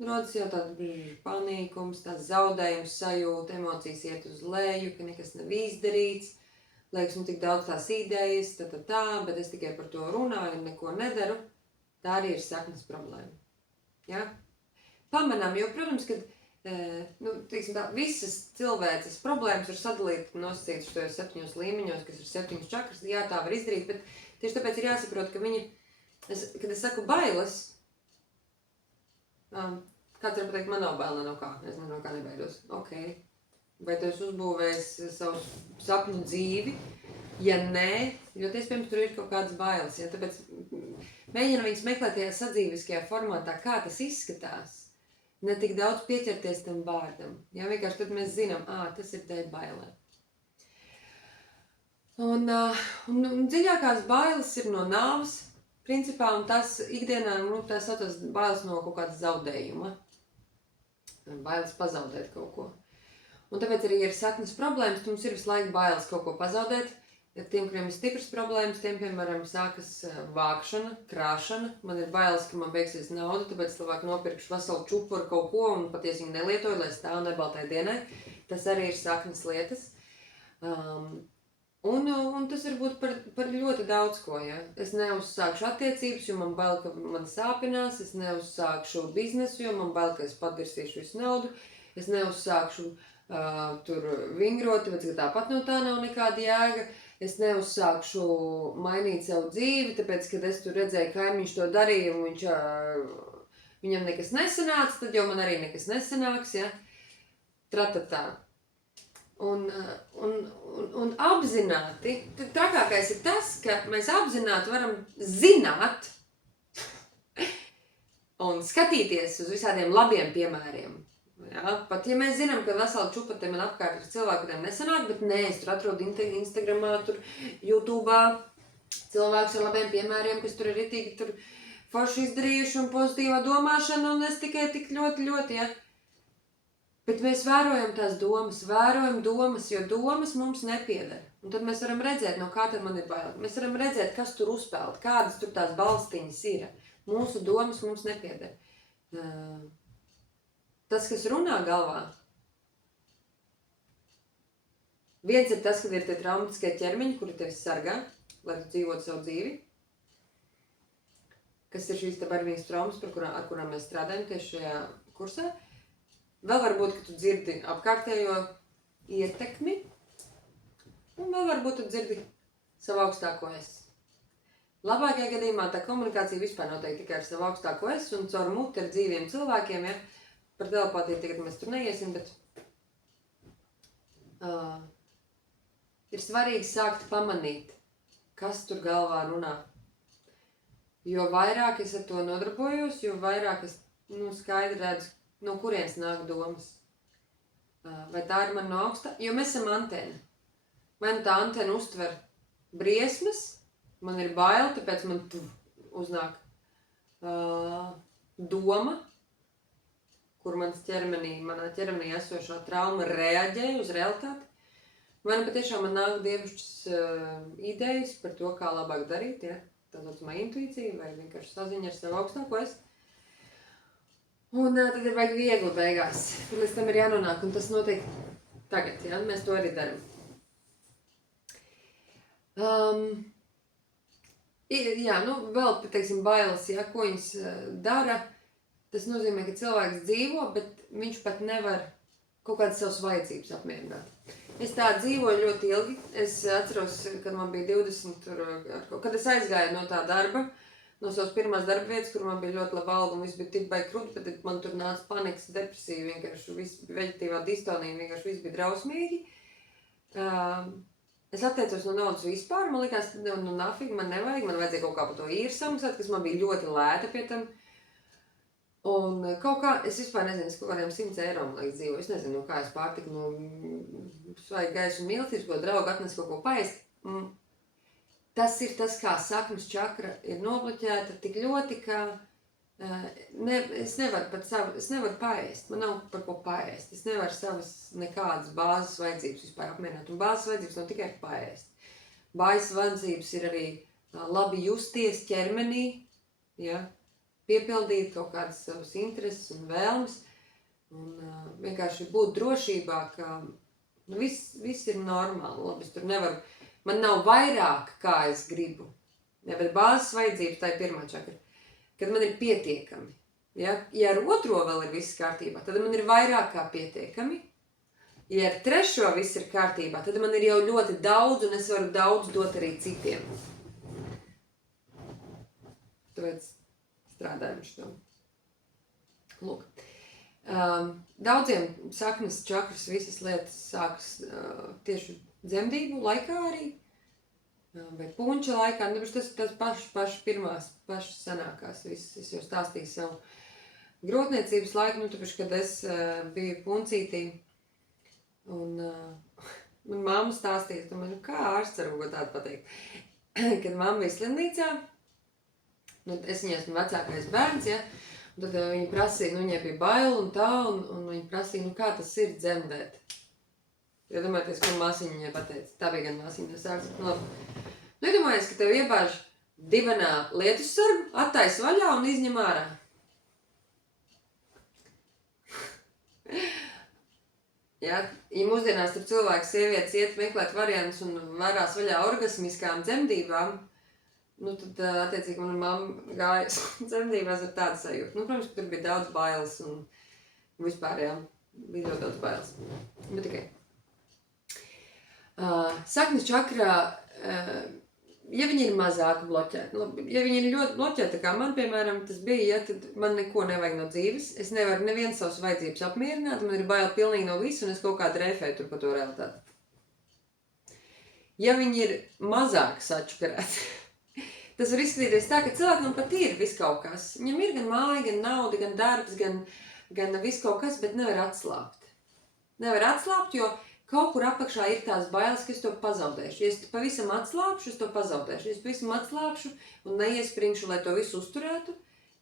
rodas jau tāds panīkums, tāds zaudējums sajūta, emocijas iet uz leju, ka nekas nav izdarīts. Liekas, nu, tik daudz tās idejas, bet es tikai par to runāju un neko nedaru. Tā arī ir saknes problēma. Ja? Pamanām, jo, protams, ka visas cilvēces problēmas var sadalīt nosacītas šajos 7 līmeņos, kas ir 7 čakras, jā, tā var izdarīt, bet tieši tāpēc ir jāsaprot, ka kad es saku bailes, kāds var pateikt, man nav baila no kā, es no kā nebaidos, ok, vai tu esi uzbūvējis savu sapņu dzīvi, ja nē, ļoti iespējams tur ir kaut kādas bailes, ja, tāpēc mēģinam viņus meklēt tajā sadzīviskajā formātā, kā tas izskatās, ne tik daudz pieķerties tam vārdam, ja, vienkārši tad mēs zinām, tas ir dēļ bailēm. Un dziļākās bailes ir no nāves, principā, un tas ikdienā, tās saucas bailes no kaut kādas zaudējuma. Bailes pazaudēt kaut ko. Un tāpēc arī ir saknes problēmas, mums ir visu laiku bailes kaut ko pazaudēt. Tiem, kuriem ir stipras problēmas, tiem, piemēram, sākas vākšana, krāšana. Man ir bailes, ka man beigsies nauda, tāpēc cilvēki nopirkšu veselu čupu ar kaut ko un patiesi viņu nelietoju, lai stāv nebaltai dienai. Tas arī ir saknes lietas. Un tas var būt par ļoti daudz ko, ja. Es neuzsākšu attiecības, jo man bail, ka man sāpinās, es neuzsākšu biznesu, jo man bail, ka es padirsīšu visu naudu, es neuzsākšu tur vingrot, tāpēc, ka tāpat no tā nav nekāda jēga, es neuzsākšu mainīt savu dzīvi, tāpēc, kad es tur redzēju, kaimiņš to darīja, un viņam nekas nesanāca, tad jau man arī nekas nesanāks, ja. Tratatā. Un apzināti, trakākais ir tas, ka mēs apzināti varam zināt un skatīties uz visādiem labiem piemēriem. Ja? Pat ja mēs zinām, ka vesela čupate man apkārt ir cilvēki, kuriem nesanāk, bet nē, es tur atrodu Instagramā, tur YouTube'ā cilvēkus ar labiem piemēriem, kas tur ir ritīgi tur forši izdarījuši un pozitīvā domāšana, un es tikai tik ļoti, ja. Bet mēs vērojam tās domas, jo domas mums nepieder. Un tad mēs varam redzēt, no kā tad man ir bail. Mēs varam redzēt, kas tur uzpeld, kādas tur tās balstiņas ir. Mūsu domas mums nepieder. Tas, kas runā galvā, viens ir tas, kad ir tie traumatiskie ķermeņi, kuri tevi sargā, lai tu dzīvotu savu dzīvi. Kas ir šīs barvīgas traumas, ar kurām mēs strādājam tieši šajā kursā. Vēl varbūt, ka tu dzirdi apkārtējo ietekmi, un vēl varbūt tu dzirdi savu augstāko es. Labākajā gadījumā tā komunikācija vispār notiek tikai ar savu augstāko es un caur muti ar dzīviem cilvēkiem, ja. Par telepātiju tagad mēs tur neiesim, bet ir svarīgi sākt pamanīt, kas tur galvā runā. Jo vairāk es ar to nodarbojos, jo vairāk es skaidri redzu, no kurienes nāk domas. Vai tā ir man no augstā? Jo mēs esam antena. Vai tā antena uztver briesmas, man ir bail, tāpēc man uznāk doma, kur manā ķermenī esošā trauma reaģē uz realitāti. Vai nu patiešām man nāk dievišķas idejas par to, kā labāk darīt, ja? Tā saucamā intuīcija vai vienkārši saziņa ar savu augstāko es. Un tad ir vajag viegli beigās. Līdz tam ir jānonāk, un tas notiek tagad, ja? Mēs to arī daram. Jā, nu vēl, teiksim, bailes, ja, ko viņas dara, tas nozīmē, ka cilvēks dzīvo, bet viņš pat nevar kaut kādas savas vajadzības apmierināt. Es tā dzīvoju ļoti ilgi. Es atceros, kad man bija 20, kad es aizgāju no tā darba, no savas pirmās darba vietas, kur man bija ļoti laba alga un viss bija tik baigi krūti, bet man tur nāca panikas, depresija, vienkārši viss veģetīvā distonija, vienkārši viss bija drausmīgi. Es atteicos no naudas vispār, man likās, nu nafig, man nevajag, man vajadzēja kaut kā par to īri samaksāt, kas man bija ļoti lēta pie tam. Un kaut kā, es vispār nezinu, es kaut kādiem 100 eiro, man liekas, dzīvoju. Es nezinu, kā es pārtiku, svaigu gaisu un mīlestības, ko draugu atnes kaut ko paēst. Tas ir tas, kā saknes čakra ir nobloķēta tik ļoti, ka es nevaru paēst. Man nav par ko paēst. Es nevaru savas nekādas bāzes vajadzības vispār apmierināt. Un bāzes vajadzības nav tikai paēst. Bāzes vajadzības ir arī labi justies ķermenī, ja? Piepildīt kaut kādas savas intereses un vēlmes, un vienkārši būt drošībā, ka viss ir normāli, labi, es tur nevaru, man nav vairāk, kā es gribu, ja, bet bāzes vajadzības tā ir pirmā čakra, kad man ir pietiekami, ja ar otro vēl ir viss kārtībā, tad man ir vairāk kā pietiekami, ja ar trešo viss ir kārtībā, tad man ir jau ļoti daudz, un es varu daudz dot arī citiem. Tāpēc strādājam šo. Lūk. Daudziem saknes čakras visas lietas sākas tieši dzemdību laikā arī, vai punča laikā. Tas pašas pirmās, pašas senākās visas. Es jau stāstīju savu grotniecības laiku, tāpēc, kad es biju puncītī, un man mamma stāstīja, domāju, kā ārsts var kaut tādu pateikt. Kad mamma bija slimnīcā, es viņai esmu vecākais bērns, ja, un tad viņa prasīja, viņai bija baila un tā, un viņa prasīja, kā tas ir dzemdēt. Ja domāties, ko māsiņa viņai pateica, tā bija gan māsiņa, sāks, iedomājies, ka tev iebāž divanā lietussargu, attais vaļā un izņem ārā. Ja mūsdienās tur cilvēks sievietes iet meklēt variantus un varās vaļā orgasmiskām dzemdībām, tad, attiecīgi, mana mamma gāja dzemdībās ar tādu sajūtu. Protams, ka tur bija daudz bailes un vispār, jā, bija ļoti daudz bailes. Bet tikai. Saknes čakrā, ja viņi ir mazāk bloķēti, ja viņi ir ļoti bloķēti, kā man, piemēram, tas bija, ja, tad man neko nevajag no dzīves. Es nevaru nevienu savas vajadzības apmierināt, man ir baila pilnīgi no visu, un es kaut kā drēfēju tur par to realitāti. Ja viņi ir mazāk sačakarēti, tas var izskatīties tā, ka cilvēkam pat ir viss kaut kas. Viņam ir gan māja, gan nauda, gan darbs, gan viss kaut kas, bet nevar atslābt. Nevar atslābt, jo kaut kur apakšā ir tās bailes, ka es to pazaudēšu. Ja es pavisam atslāpšu, es to pazaudēšu. Ja es pavisam atslāpšu un neiespringšu, lai to visu uzturētu,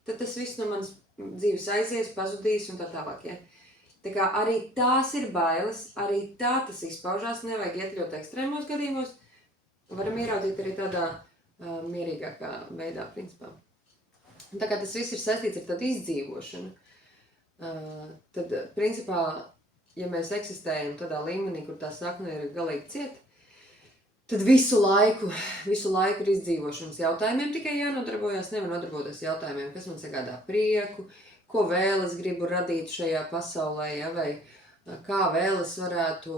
tad tas viss no manas dzīves aizies, pazudīs un tā tālāk. Ja? Tā kā arī tās ir bailes, arī tā tas izpaužās, nevajag iet ļoti ekstrēmos gadījumos. Varam ieraudzīt arī tādā mierīgākā veidā, principā. Un tā kā tas viss ir saistīts ar tādu izdzīvošanu, tad, principā, ja mēs eksistējam tādā līmenī, kur tā sakne ir galīgi cieta, tad visu laiku ir izdzīvošanas jautājumiem tikai jānodarbojas, nevar nodarboties jautājumiem, kas man sagādā prieku, ko vēl es gribu radīt šajā pasaulē, ja, vai kā vēl es varētu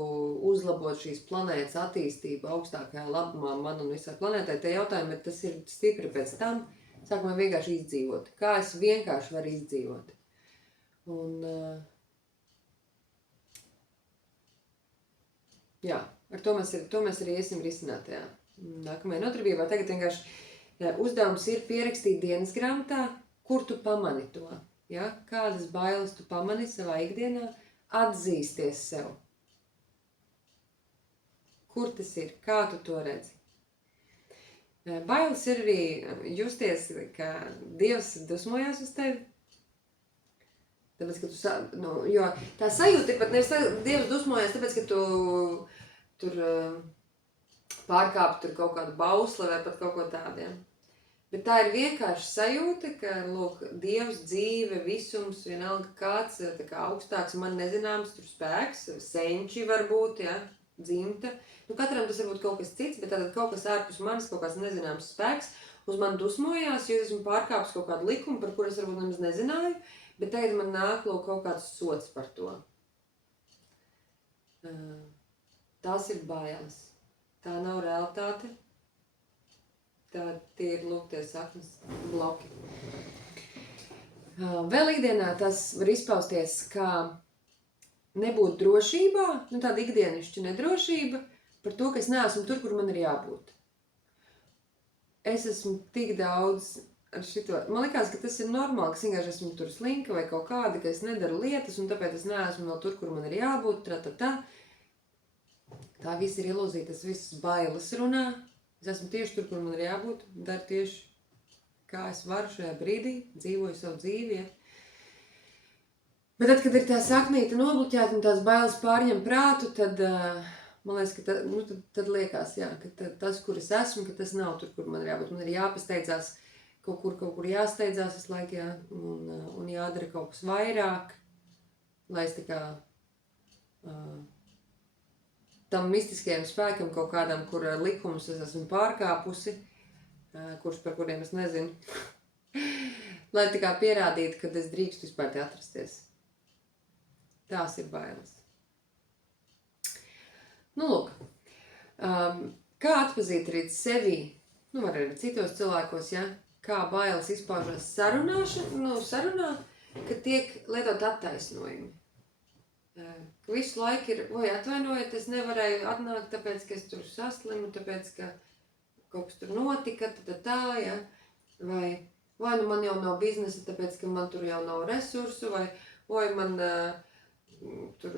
uzlabot šīs planētas attīstību augstākajā labumā man un visai planētai. Tie jautājumi, tas ir stipri pēc tam, sākumā vienkārši izdzīvot. Kā es vienkārši varu izdzīvot. Un, jā, ar to mēs arī iesim risināt, jā. Nākamajā nodarbībā tagad vienkārši uzdevums ir pierakstīt dienas grāmatā, kur tu pamani to, ja? Kādas bailes tu pamani savā ikdienā, atzīsties sev. Kur tas ir? Kā tu to redzi? Bailes ir arī justies, ka Dievs dusmojās uz tevi. Tāpēc, ka jo tā sajūta ir pat nevis Dievs dusmojas, tāpēc, ka tu tur pārkāpi tur kaut kādu bausli vai pat kaut ko tādiem. Bet tā ir vienkārši sajūta, ka, lūk, Dievs, dzīve, visums, vienalga kāds, tā kā augstāks, man nezināms, tur spēks, senči varbūt, ja, dzimta. Katram tas varbūt kaut kas cits, bet tātad kaut kas ārpus manis, kaut kāds nezināms spēks, uz mani dusmojās, jo esmu pārkāpis kaut kādu likumu, par kuru es varbūt nemaz nezināju, bet tagad man nāk, lūk, kaut kāds sods par to. Tās ir bailes. Tā nav realitāte. Tie ir, lūk, tie saknes bloki. Vēl ikdienā tas var izpausties kā nebūt drošībā, tāda ikdienišķa nedrošība par to, ka es neesmu tur, kur man ir jābūt. Es esmu tik daudz ar šito, man likās, ka tas ir normāli, ka es vienkārši esmu tur slinka vai kaut kāda, ka es nedaru lietas, un tāpēc es neesmu vēl tur, kur man ir jābūt, Tā viss ir ilūzija, tas viss bailes runā. Es esmu tieši tur, kur man ir jābūt, daru tieši, kā es varu šajā brīdī, dzīvoju savu dzīvi, ja. Bet tad, kad ir tā saknīte nobloķēta un tās bailes pārņem prātu, tad, man liekas, ka tad liekas, jā, ka tas, kur es esmu, ka tas nav tur, kur man ir jābūt. Man ir jāpasteidzās, kaut kur jāsteidzās visu laiku, jā, un jādara kaut kas vairāk, lai es tā kā tam mistiskajam spēkam kaut kādam, kur likumus es esmu pārkāpusi, par kuriem es nezinu, lai tā kā pierādītu, ka es drīkstu vispār te atrasties. Tās ir bailes. Lūk, kā atpazīt arī sevi, var arī citos cilvēkos, ja, kā bailes izpaužās sarunā, ka tiek lietot attaisnojumi. Ka visu laiku ir, vai atvainojiet, es nevarēju atnākt, tāpēc, ka es tur saslimu, tāpēc, ka kaut kas tur notika, ja, vai nu man jau nav biznesa, tāpēc, ka man tur jau nav resursu, vai man tur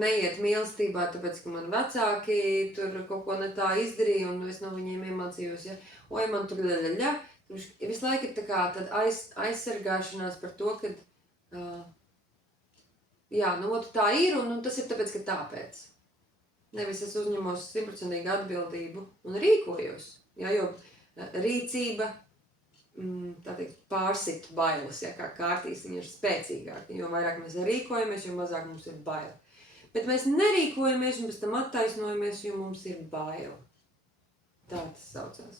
neiet mīlestībā, tāpēc, ka man vecāki tur kaut ko ne tā izdarīja, un es no viņiem iemācījos, ja, vai man tur visu laiku ir tā kā aizsargāšanās par to, ka jā, tā ir, un tas ir tāpēc, ka tāpēc. Nevis es uzņemos 100% atbildību un rīkojos, jā, jo rīcība, tā teikt, pārsit bailes, ja, kā kārtīs, viņa ir spēcīgāka, jo vairāk mēs rīkojamies, jo mazāk mums ir baila. Bet mēs nerīkojamies un pēc tam attaisnojamies, jo mums ir baila. Tā tas saucās.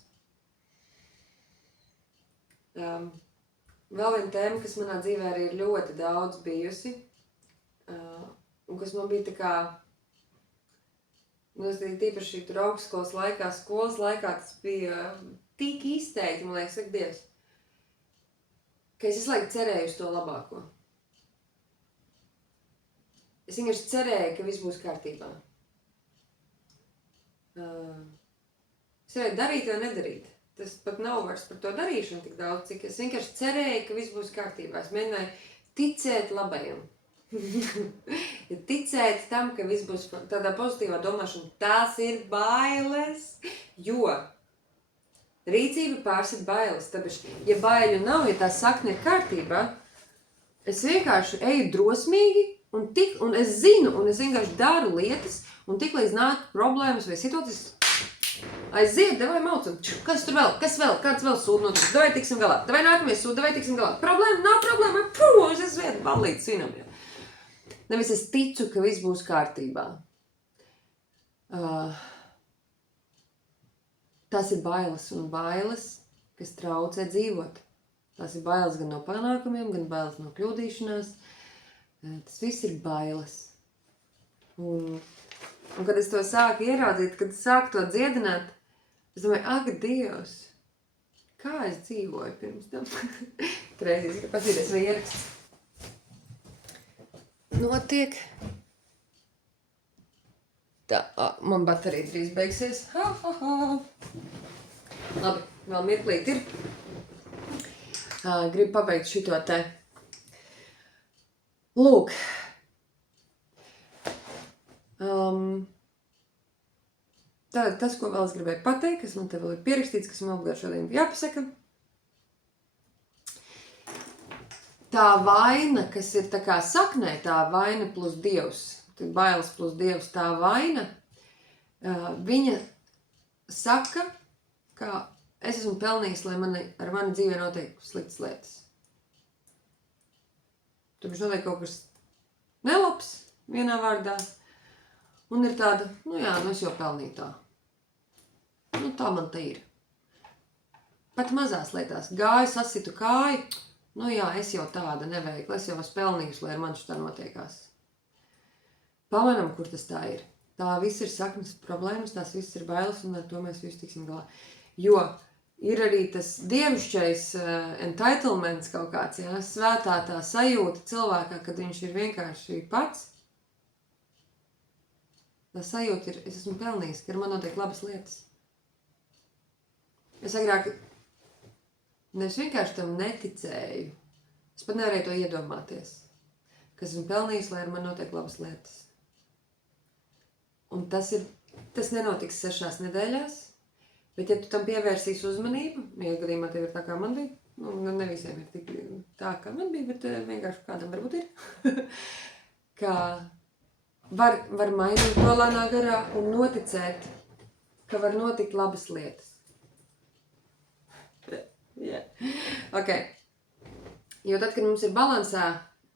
Vēl viena tēma, kas manā dzīvē arī ir ļoti daudz bijusi, un kas man bija tā kā, tīpaši tur augstskolas laikā, skolas laikā, tas bija tik izteikti, man liekas, saka Dievs, ka es visu laiku cerēju uz to labāko. Es vienkārši cerēju, ka viss būs kārtībā. Es varēju darīt vai nedarīt. Tas pat nav vairs par to darīšanu tik daudz, cik es vienkārši cerēju, ka viss būs kārtībā. Es mēģināju ticēt labajam. Ticēt tam, ka viss būs tādā pozitīvā domāšana. Tās ir bailes, jo rīcība pārsit bailes. Tāpēc, ja baiļu nav, ja tā sakne ir kārtībā, es vienkārši eju drosmīgi un es zinu, un es vienkārši daru lietas, un tik līdz nāk problēmas vai situācijas, aiziet, davai maucam, kas tur vēl, kāds vēl sūd notiks, davai tiksim galā, davai nākamies sūd, davai tiksim galā, problēma, nav problēma, es vien ballīt svinam, jā. Nevis es ticu, ka viss būs kārtībā. Tas ir bailes un bailes, kas traucē dzīvot. Tas ir bailes gan no panākumiem, gan bailes no kļūdīšanās. Tas viss ir bailes. Un kad es to sāku ieraudzīt, kad es sāku to dziedināt, es domāju, ak, Dievs, kā es dzīvoju pirms tam? Treizīs, ka patīties vai ieraksts. Notiek. Tā, man baterija drīz beigsies. Labi, vēl mirklīt ir. Gribu pabeigt šito te. Lūk. Tas, ko vēl es gribēju pateikt, kas man te vēl ir pierakstīts, kas man obligāti šodien jāpasaka. tā vaina, kas ir tā kā saknē, tā vaina plus Dievs, bailes plus Dievs, tā vaina, viņa saka, ka es esmu pelnījis, lai ar mani dzīvē notiek sliktas lietas. Tur viņš notiek kaut kas nelabs vienā vārdā, un ir tāda, es jau pelnīju tā. Tā man te ir. Pat mazās lietās. Gāju, sasitu kāju, es jau tāda neveikla, es jau esmu pelnījusi, lai ar mani šitā notiekās. Pamanam, kur tas tā ir. Tā viss ir saknes problēmas, tās viss ir bailes, un ar to mēs visi tiksim galā. Jo ir arī tas dievišķais entitlements kaut kāds, svētā tā sajūta cilvēkā, kad viņš ir vienkārši pats. Tā sajūta ir, es esmu pelnījis, ka ar man notiek labas lietas. Es agrāk nevis vienkārši tam neticēju, es pat nevarēju to iedomāties, ka esmu pelnījis, lai ar man notiek labas lietas. Un tas nenotiks 6 nedēļās, bet ja tu tam pievērsīs uzmanību, ja gadījumā tev ir tā, kā man bija, ne visiem ir tik tā, kā man bija, bet vienkārši kādam varbūt ir, ka var mainīt to lēnā garā un noticēt, ka var notikt labas lietas. Ok. Jo tad, kad mums ir balansā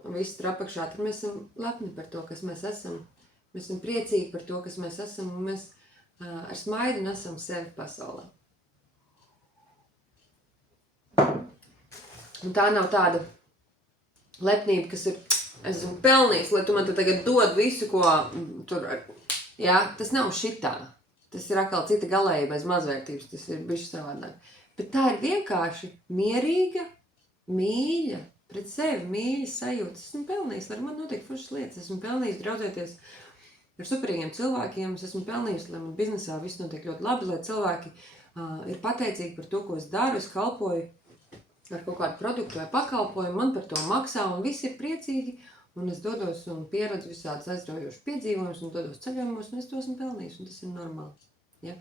un viss tur apakšā, tad mēs esam lepni par to, kas mēs esam. Mēs esam priecīgi par to, kas mēs esam, un mēs ar smaidu nesam sevi pasaulē. Un tā nav tāda lepnība, kas ir, es esmu pelnījis, lai tu man te tagad dod visu, ko tur, tas nav šitā. Tas ir atkal cita galēja bez mazvērtības, tas ir bišķi savādāk. Bet tā ir vienkārši mierīga, mīļa, pret sevi mīļa sajūta. Es esmu pelnījis, lai man notiek foršas lietas, esmu pelnījis draudzēties ar superīgiem cilvēkiem, es esmu pelnījis, lai man biznesā viss notiek ļoti labi, lai cilvēki ir pateicīgi par to, ko es daru, es kalpoju ar kaut kādu produktu vai pakalpojumu, man par to maksā, un visi ir priecīgi, un es dodos un pieredzu visādus aizraujošus piedzīvojumus, un dodos ceļojumos, un es to esmu pelnījis, un tas ir normāli. Ja?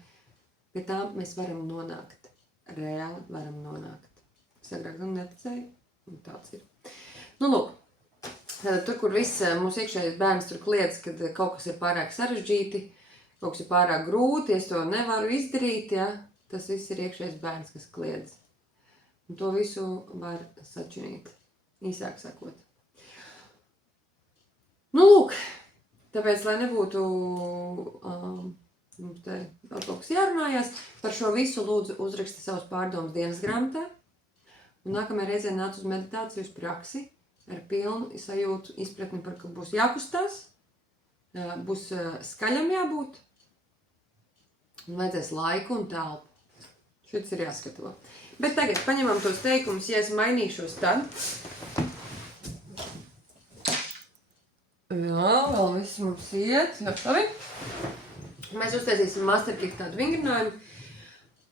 Pie tā mēs varam nonākt, reāli varam nonākt. Es agrāk neticēju, un tāds ir. Lūk. Tur, kur viss mūsu iekšējais bērns tur kliedz, kad kaut kas ir pārāk sarežģīti, kaut kas ir pārāk grūti, es to nevaru izdarīt, tas viss ir iekšējais bērns, kas kliedz. Un to visu var sačinīt, īsāk sakot. Lūk, tāpēc, lai nebūtu mums te vēl kaut kas jārunājās, par šo visu lūdzu uzraksti savus pārdomus dienas grāmatā, un nākamajā reizē nāc uz meditāciju uz praksi, ar pilnu sajūtu, izpratni par, ka būs jākustās, būs skaļam jābūt, un vajadzēs laiku un telpu. Šis ir jāskatavo. Bet tagad paņemam tos teikumus, ja es mainīšos tad. Vēl viss mums iet, gatavi. Mēs uztaisīsim masterkick tādu vingrinājumu,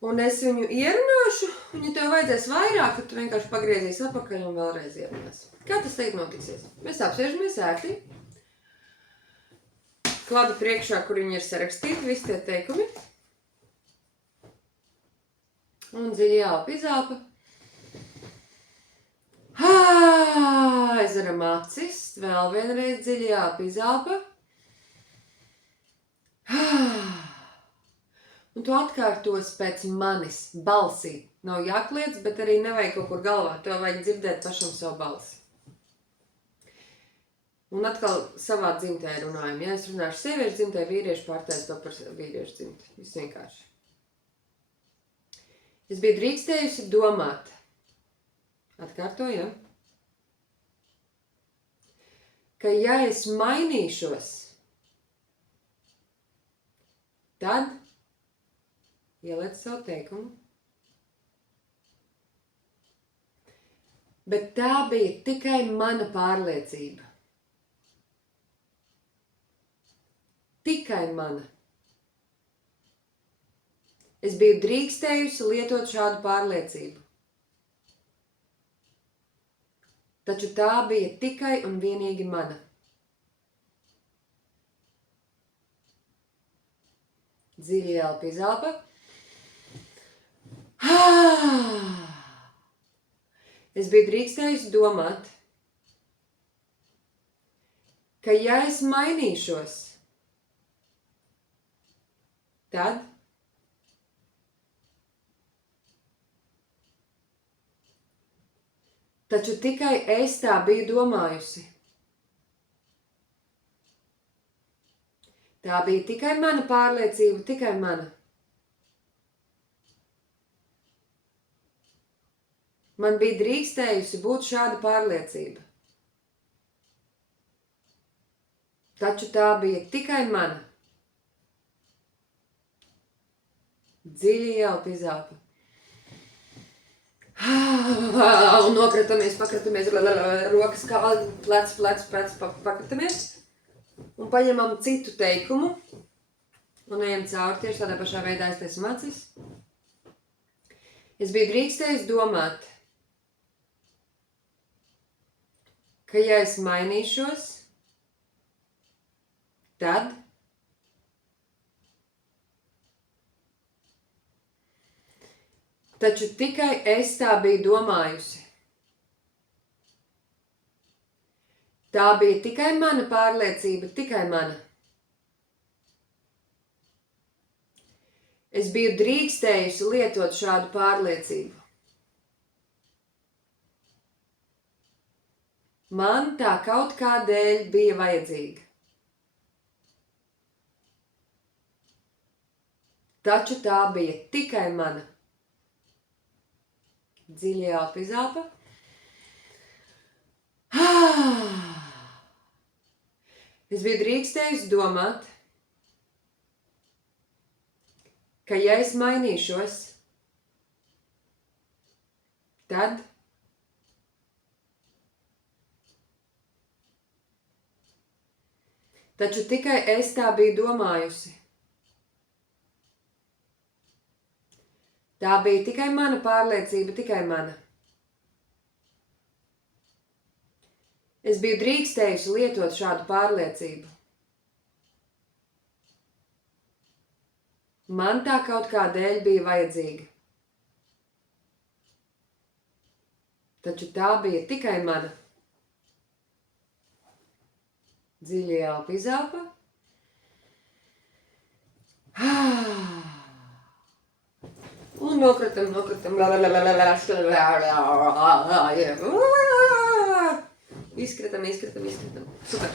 un es viņu ierunāšu, un ja tev vajadzēs vairāk, tad tu vienkārši pagriezīs apakaļ un vēlreiz ierunās. Kā tas teikt notiksies? Mēs apsēžamies ērti. Klāda priekšā, kur viņi ir sarakstīti, visi tie teikumi. Un dziļi jālpa izelpa. Aizveram acis, vēl vienreiz dziļi jālpa izelpa. Un tu atkārtos pēc manis balsī. Nav jākliedz, bet arī nevajag kaut kur galvā. Tev vajag dzirdēt pašam savu balsi. Un atkal savā dzimtē runājam. Ja es runāšu sieviešu dzimtē, vīriešu pārtais to par vīriešu dzimti. Viss vienkārši. Es biju drīkstējusi domāt. Atkārtojam. Ka ja es mainīšos, tad ieliec savu teikumu. Bet tā bija tikai mana pārliecība. Tikai mana. Es biju drīkstējusi lietot šādu pārliecību. Taču tā bija tikai un vienīgi mana. Dziļi elpa izelpa. Es biju drīkstējusi domāt, ka ja es mainīšos, tad taču tikai es tā biju domājusi. Tā bija tikai mana pārliecība, tikai mana. Man bija drīkstējusi būt šāda pārliecība. Taču tā bija tikai mana. Dziļi ielpa izelpa. Un nokratamies, pakratamies, rokas kā plec, pakratamies. Un paņemam citu teikumu. Un ejam cauri tieši tādā pašā veidā aiztaisim acis. Es biju drīkstējis domāt, ka ja es mainīšos, tad taču tikai es tā biju domājusi. Tā bija tikai mana pārliecība, tikai mana. Es biju drīkstējusi lietot šādu pārliecību. Man tā kaut kādēļ bija vajadzīga. Taču tā bija tikai mana. Dziļi elpa izelpa. Es biju drīkstējusi domāt, ka ja es mainīšos, tad taču tikai es tā biju domājusi. Tā bija tikai mana pārliecība, tikai mana. Es biju drīkstējusi lietot šādu pārliecību. Man tā kaut kādēļ bija vajadzīga. Taču tā bija tikai mana. Dziļi elpa izelpa. Un nokratam. Izkratam. Super.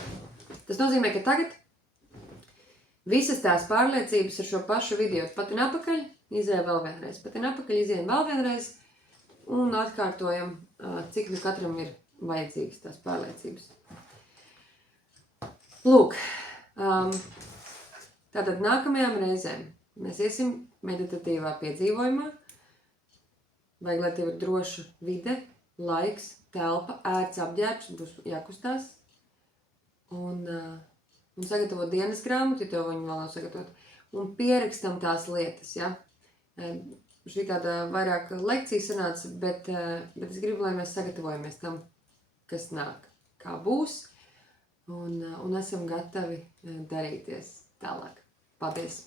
Tas nozīmē, ka tagad visas tās pārliecības ar šo pašu video patin apakaļ, izējam vēl vienreiz. Patin apakaļ, izējam vēl vienreiz un atkārtojam, cik nu katram ir vajadzīgas tās pārliecības. Lūk, tātad nākamajām reizēm mēs iesim meditatīvā piedzīvojumā. Vajag, lai tev ir droša vide, laiks, telpa, ērts apģērbs, būs jākustās. Un sagatavot dienas grāmatu, ja tev viņu vēl nav sagatavot. Un pierakstam tās lietas, ja. Šī tāda vairāk lekcija sanāca, bet es gribu, lai mēs sagatavojamies tam, kas nāk, kā būs. Un esam gatavi darīties tālāk. Paldies!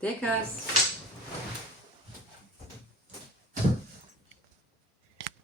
Tiekās!